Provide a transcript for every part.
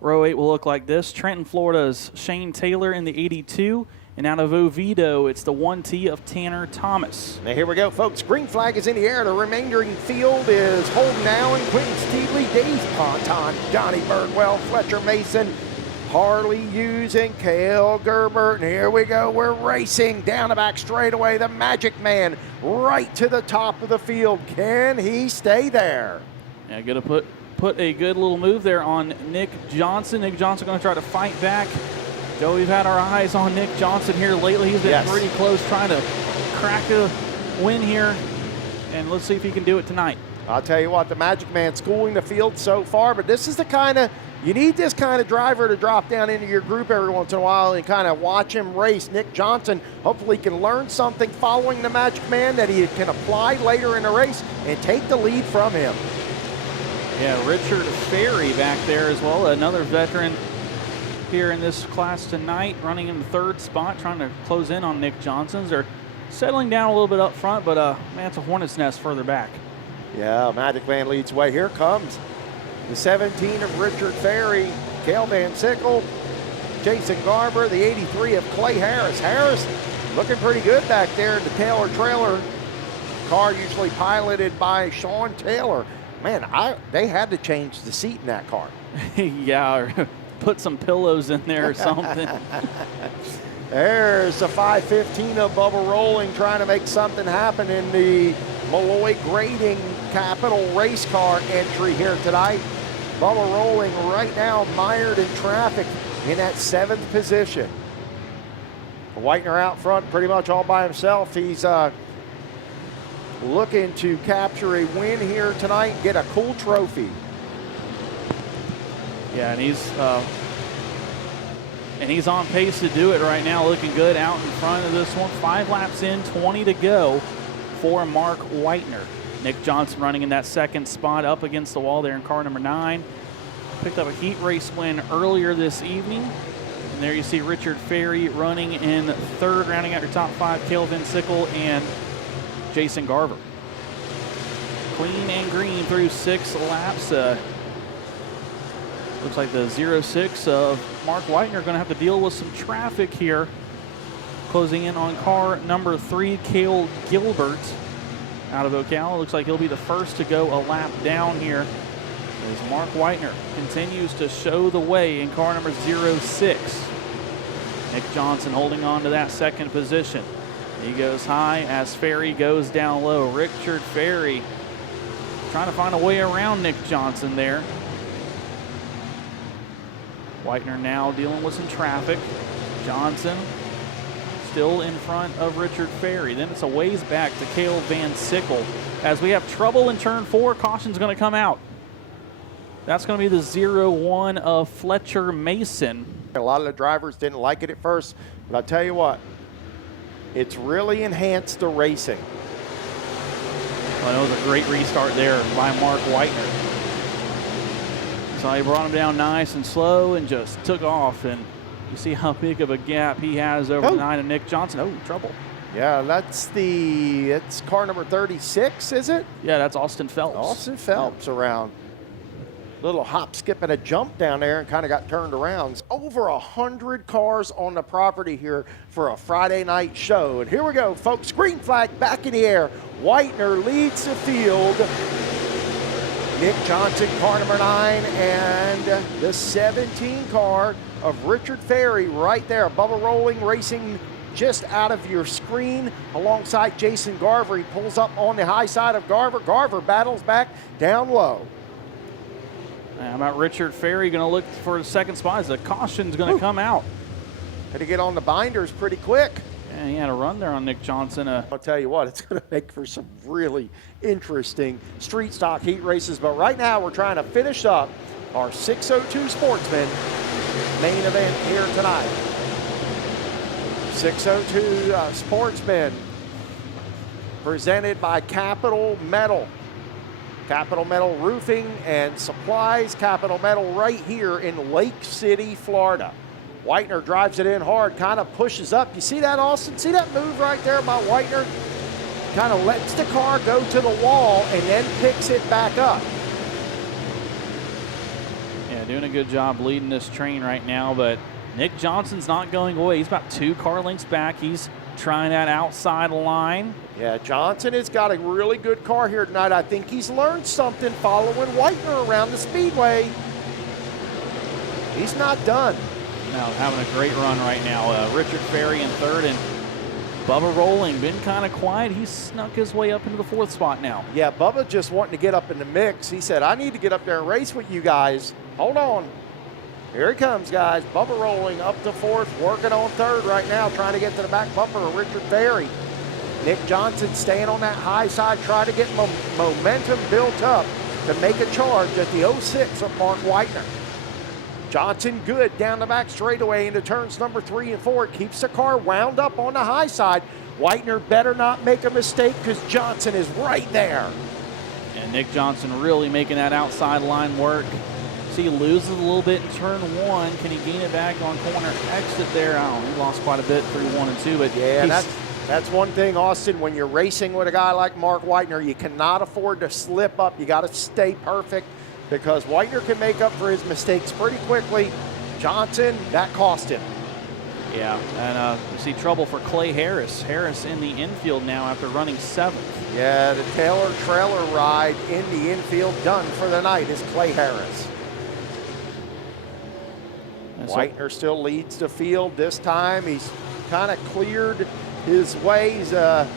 Row 8 will look like this. Trenton, Florida's Shane Taylor in the 82. And out of Oviedo, it's the 1T of Tanner Thomas. Now here we go, folks. Green flag is in the air. The remaining field is Holden Allen, Quentin Steedley, Dave Ponton, Johnny Birdwell, Fletcher Mason, Harley Hughes, and Cale Gerber. And here we go. We're racing down the back straightaway. The Magic Man right to the top of the field. Can he stay there? Yeah, going to put a good little move there on Nick Johnson. Nick Johnson going to try to fight back. Joe, we've had our eyes on Nick Johnson here lately. He's been pretty close trying to crack a win here, and let's see if he can do it tonight. I'll tell you what, the Magic Man schooling the field so far, but this is the kind of, you need this kind of driver to drop down into your group every once in a while and kind of watch him race. Nick Johnson hopefully can learn something following the Magic Man that he can apply later in the race and take the lead from him. Yeah, Richard Ferry back there as well, another veteran here in this class tonight, running in the third spot, trying to close in on Nick Johnson's. They're settling down a little bit up front, but man, it's a hornet's nest further back. Yeah, Magic Man leads away. Here comes the 17 of Richard Ferry, Cale Van Sickle, Jason Garber, the 83 of Clay Harris. Harris looking pretty good back there in the Taylor trailer. Car usually piloted by Sean Taylor. Man, they had to change the seat in that car. Yeah, put some pillows in there or something. There's the 515 of Bubba Rolling trying to make something happen in the Malloy Grading Capital Race Car entry here tonight. Bubba Rolling right now mired in traffic in that 7th position. Whitener out front pretty much all by himself. He's looking to capture a win here tonight and get a cool trophy. Yeah, and he's on pace to do it right now, looking good out in front of this one. 5 laps in, 20 to go for Mark Whitener. Nick Johnson running in that 2nd spot up against the wall there in car number 9. Picked up a heat race win earlier this evening. And there you see Richard Ferry running in 3rd, rounding out your top 5, Cale Van Sickle and Jason Garver. Clean and green through 6 laps. Looks like the 06 of Mark Whitener going to have to deal with some traffic here. Closing in on car number 3, Cale Gilbert out of Ocala. Looks like he'll be the first to go a lap down here as Mark Whitener continues to show the way in car number 06. Nick Johnson holding on to that 2nd position. He goes high as Ferry goes down low. Richard Ferry trying to find a way around Nick Johnson there. Whitener now dealing with some traffic. Johnson still in front of Richard Ferry. Then it's a ways back to Cale Van Sickle. As we have trouble in turn 4, caution's going to come out. That's going to be the 0-1 of Fletcher Mason. A lot of the drivers didn't like it at first, but I'll tell you what, it's really enhanced the racing. Well, that was a great restart there by Mark Whitener. So he brought him down nice and slow and just took off. And you see how big of a gap he has over the 9 of Nick Johnson. Oh, trouble. Yeah, it's car number 36, is it? Yeah, that's Austin Phelps. Austin Phelps around. Little hop, skip, and a jump down there and kind of got turned around. Over 100 cars on the property here for a Friday night show. And here we go, folks. Green flag back in the air. Whitener leads the field. Nick Johnson, car number 9, and the 17 car of Richard Ferry right there. Bubba Rolling racing just out of your screen alongside Jason Garver. He pulls up on the high side of Garver. Garver battles back down low. How about Richard Ferry going to look for the 2nd spot as the caution's going to come out. Had to get on the binders pretty quick. Yeah, he had a run there on Nick Johnson. I'll tell you what, it's going to make for some really interesting street stock heat races. But right now, we're trying to finish up our 602 Sportsman main event here tonight. 602 Sportsman presented by Capital Metal. Capital Metal Roofing and Supplies. Capital Metal right here in Lake City, Florida. Whitener drives it in hard, kind of pushes up. You see that, Austin? See that move right there by Whitener? Kind of lets the car go to the wall and then picks it back up. Yeah, doing a good job leading this train right now, but Nick Johnson's not going away. He's about 2 car lengths back. He's trying that outside line. Yeah, Johnson has got a really good car here tonight. I think he's learned something following Whitener around the speedway. He's not done. Now having a great run right now. Richard Ferry in 3rd, and Bubba Rolling been kind of quiet. He's snuck his way up into the 4th spot now. Yeah, Bubba just wanting to get up in the mix. He said, I need to get up there and race with you guys. Hold on. Here he comes, guys. Bubba Rolling up to 4th, working on 3rd right now, trying to get to the back bumper of Richard Ferry. Nick Johnson staying on that high side, trying to get momentum built up to make a charge at the 06 of Mark Whitener. Johnson good down the back straightaway into turns number 3 and 4. Keeps the car wound up on the high side. Whitener better not make a mistake because Johnson is right there. And Nick Johnson really making that outside line work. See, he loses a little bit in turn 1. Can he gain it back on corner exit there? Oh, he lost quite a bit through 1 and 2. But yeah, that's one thing, Austin. When you're racing with a guy like Mark Whitener, you cannot afford to slip up. You got to stay perfect because Whitener can make up for his mistakes pretty quickly. Johnson, that cost him. Yeah, and you see trouble for Clay Harris. Harris in the infield now after running 7th. Yeah, the Taylor trailer ride in the infield done for the night is Clay Harris. Whitener still leads the field this time. He's kind of cleared his way. He's a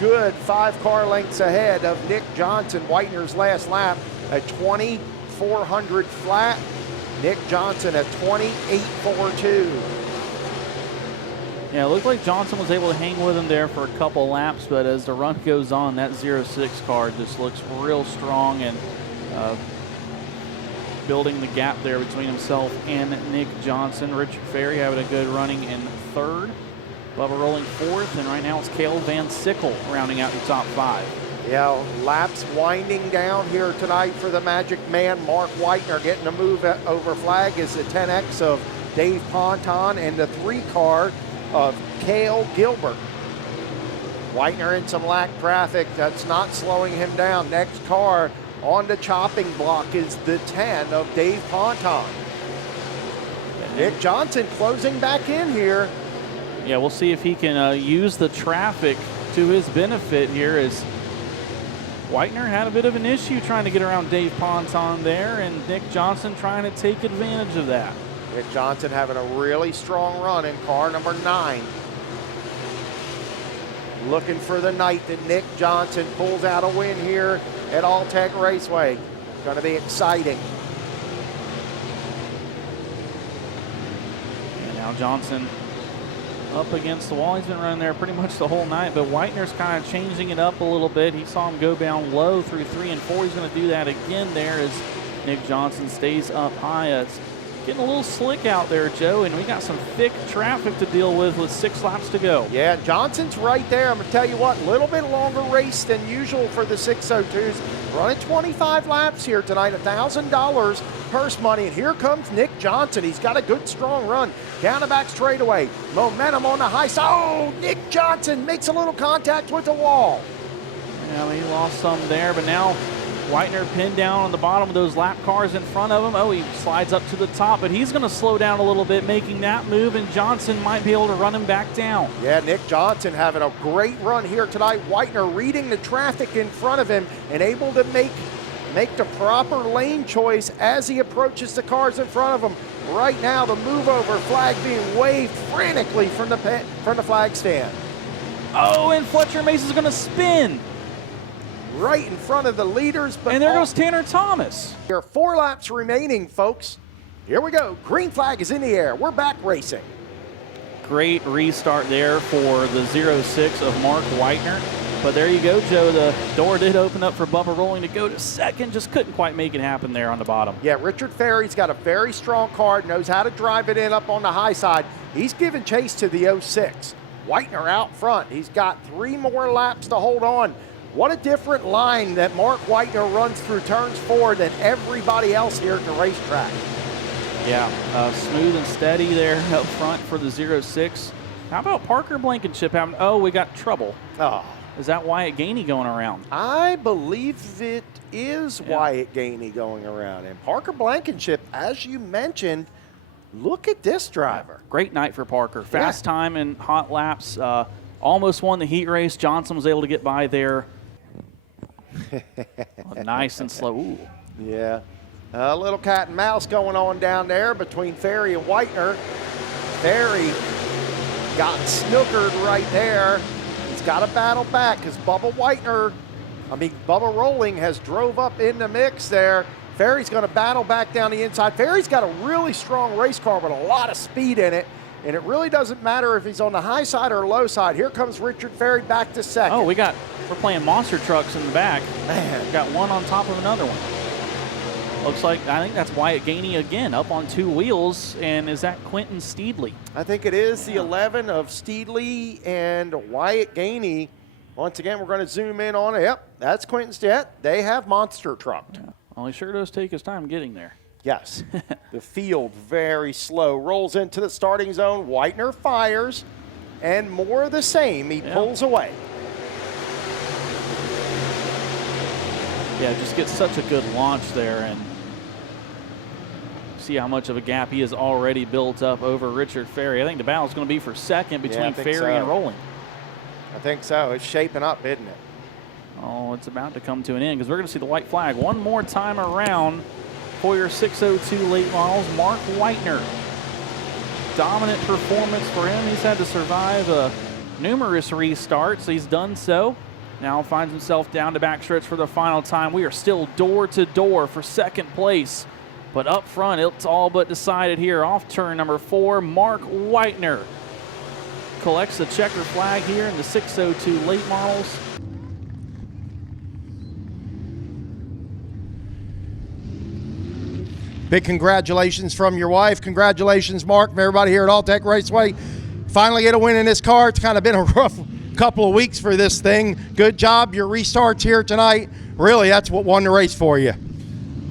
good 5 car lengths ahead of Nick Johnson. Whitener's last lap at 2,400 flat. Nick Johnson at 28.42. Yeah, it looked like Johnson was able to hang with him there for a couple laps, but as the run goes on, that 06 car just looks real strong and building the gap there between himself and Nick Johnson. Richard Ferry having a good running in 3rd. Bubba Rolling 4th, and right now it's Cale Van Sickle rounding out the top 5. Yeah, laps winding down here tonight for the Magic Man. Mark Whitener getting a move over flag is the 10X of Dave Ponton and the 3 car of Cale Gilbert. Whitener in some lack traffic. That's not slowing him down. Next car on the chopping block is the 10 of Dave Ponton. Nick Johnson closing back in here. Yeah, we'll see if he can use the traffic to his benefit here, as Whitener had a bit of an issue trying to get around Dave Ponton there, and Nick Johnson trying to take advantage of that. Nick Johnson having a really strong run in car number 9. Looking for the night that Nick Johnson pulls out a win here at Alltech Raceway. Going to be exciting. And now Johnson up against the wall. He's been running there pretty much the whole night, but Whitener's kind of changing it up a little bit. He saw him go down low through 3 and 4. He's going to do that again there as Nick Johnson stays up high. It's getting a little slick out there, Joe, and we got some thick traffic to deal with 6 laps to go. Yeah, Johnson's right there. I'm going to tell you what, a little bit longer race than usual for the 602s. Running 25 laps here tonight, $1,000 purse money. And here comes Nick Johnson. He's got a good, strong run down the back straightaway. Momentum on the high side. Oh, Nick Johnson makes a little contact with the wall. Yeah, he lost some there, but now Whitener pinned down on the bottom of those lap cars in front of him. Oh, he slides up to the top, but he's going to slow down a little bit, making that move, and Johnson might be able to run him back down. Yeah, Nick Johnson having a great run here tonight. Whitener reading the traffic in front of him and able to make the proper lane choice as he approaches the cars in front of him. Right now, the move over flag being waved frantically from the flag stand. Oh, and Fletcher Mace is going to spin right in front of the leaders. But and there goes Tanner Thomas. There are 4 laps remaining, folks. Here we go. Green flag is in the air. We're back racing. Great restart there for the 06 of Mark Whitener. But there you go, Joe. The door did open up for Bubba Rolling to go to second. Just couldn't quite make it happen there on the bottom. Yeah, Richard Ferry's got a very strong car, knows how to drive it in up on the high side. He's giving chase to the 06. Whitener out front. He's got 3 more laps to hold on. What a different line that Mark Whitener runs through turns 4 than everybody else here at the racetrack. Yeah, smooth and steady there up front for the 06. How about Parker Blankenship having, oh, we got trouble. Oh, Is that Wyatt Gainey going around? I believe it is Wyatt Gainey going around. And Parker Blankenship, as you mentioned, look at this driver. Great night for Parker. Fast time and hot laps. Almost won the heat race. Johnson was able to get by there. Nice and slow. Ooh. Yeah. A little cat and mouse going on down there between Ferry and Whitener. Ferry got snookered right there. He's got to battle back because Bubba Rolling has drove up in the mix there. Ferry's going to battle back down the inside. Ferry's got a really strong race car with a lot of speed in it, and it really doesn't matter if he's on the high side or low side. Here comes Richard Ferry back to second. Oh, we're playing monster trucks in the back. Man. We've got one on top of another one. Looks like, I think that's Wyatt Gainey again, up on 2 wheels. And is that Quentin Steedley? I think it is the 11 of Steedley and Wyatt Gainey. Once again, we're going to zoom in on it. Yep, that's Quentin Steedley. They have monster trucked. Yeah. Well, he sure does take his time getting there. Yes. The field very slow. Rolls into the starting zone. Whitener fires. And more of the same. He pulls away. Yeah, just gets such a good launch there, and see how much of a gap he has already built up over Richard Ferry. I think the battle's going to be for second between Ferry and Rolling. I think so. It's shaping up, isn't it? Oh, it's about to come to an end because we're going to see the white flag one more time around for your 602 late models. Mark Whitener. Dominant performance for him. He's had to survive numerous restarts. He's done so. Now finds himself down to backstretch for the final time. We are still door to door for second place. But up front, it's all but decided here. Off turn number 4, Mark Whitener collects the checker flag here in the 602 late models. Big congratulations from your wife. Congratulations, Mark, from everybody here at Alltech Raceway. Finally get a win in this car. It's kind of been a rough couple of weeks for this thing. Good job. Your restarts here tonight. Really, that's what won the race for you.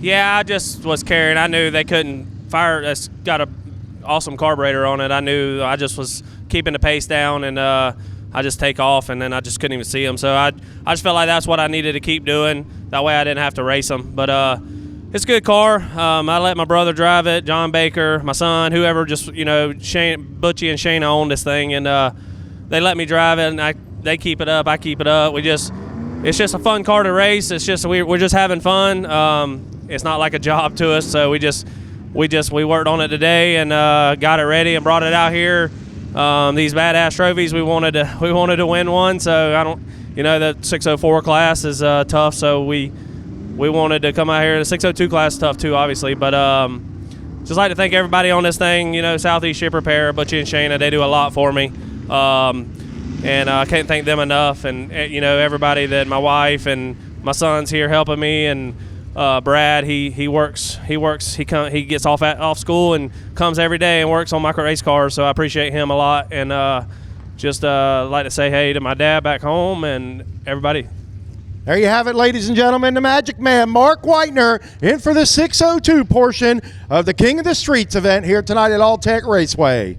Yeah, I just was carrying. I knew they couldn't fire. It's got an awesome carburetor on it. I knew I just was keeping the pace down, and I just take off, and then I just couldn't even see them. So I just felt like that's what I needed to keep doing. That way I didn't have to race them. But it's a good car. I let my brother drive it, John Baker, my son, whoever, just, Shane, Butchie and Shane own this thing, and they let me drive it, and they keep it up, I keep it up. It's just a fun car to race. It's just we're just having fun. It's not like a job to us, so we worked on it today and got it ready and brought it out here. These badass trophies, we wanted to win one. So the 604 class is tough, so we wanted to come out here. The 602 class is tough too, obviously, but just like to thank everybody on this thing. Southeast Ship Repair, Butchie and Shayna, they do a lot for me. And I can't thank them enough, and everybody, that my wife and my son's here helping me, and Brad, he gets off school and comes every day and works on micro race cars, so I appreciate him a lot, and just like to say hey to my dad back home and everybody. There you have it, ladies and gentlemen, the Magic Man, Mark Whitener, in for the 602 portion of the King of the Streets event here tonight at Alltech Raceway.